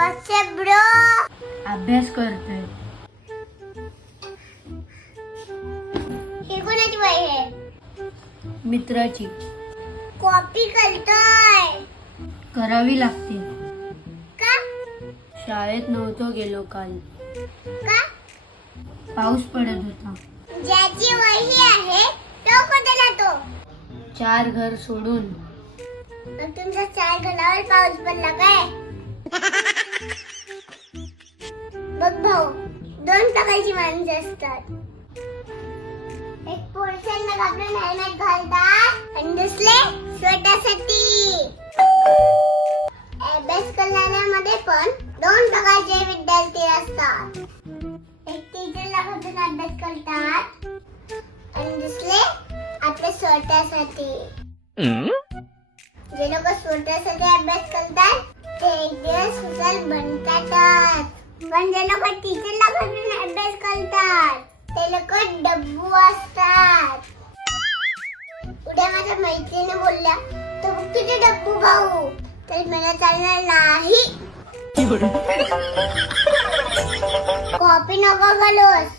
WhatsApp bro. अभ्यास करतोय. हे कोणाची वही आहे? मित्राची. कॉपी करतोय. करावी लागते. का? शाळेत नव्हतो गेलो काल. का? पाऊस पडत होता. ज्याची वही आहे तो कुठे जातो? 4 घर सोडून. मग तुमच्या 4 घरावर पाऊस पडला काय? बघ भाऊ, 2 प्रकारची माणसं असतात. एक पोलिसांना घाबरून हेल्मेट घालतात आणि दुसरे स्वतःसाठी. अभ्यास करणाऱ्यामध्ये पण 2 प्रकारचे विद्यार्थी असतात. एक टीचरला घाबरून अभ्यास करतात आणि दुसरे आपल्या स्वतःसाठी. जे लोक स्वतःसाठी अभ्यास करतात ते एक दिवस हुशार बनतातच. पण जे लोक टीचरला घाबरून अभ्यास करतात ते लोक डब्बू असतात. उद्या माझ्या मैत्रिणी बोलल्या तर बघ तुझे डब्बू भाऊ, तर मला चालणार नाही. कॉपी नको घालूस.